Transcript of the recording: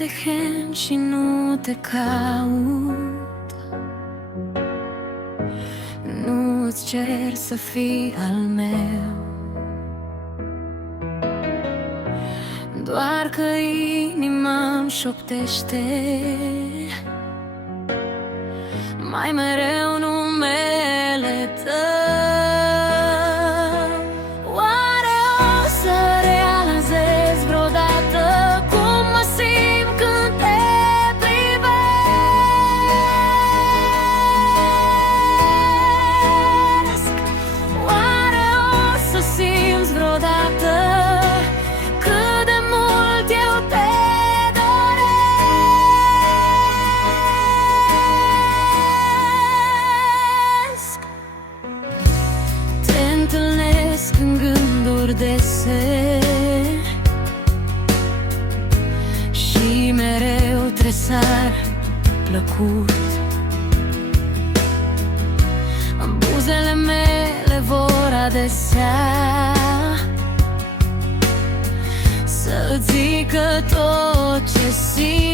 te chem și nu te caut, nu-ți cer să fii al meu, doar că inima-mi șoptește mai mereu numele tău. Oare o să realizezi vreodată cum mă simt când te privesc? Oare o să simți vreodată cât de mult eu te doresc? Te întâlnesc în gânduri dese și mereu tresar plăcut. Buzele mele vor adesea să-ți zică tot ce simt.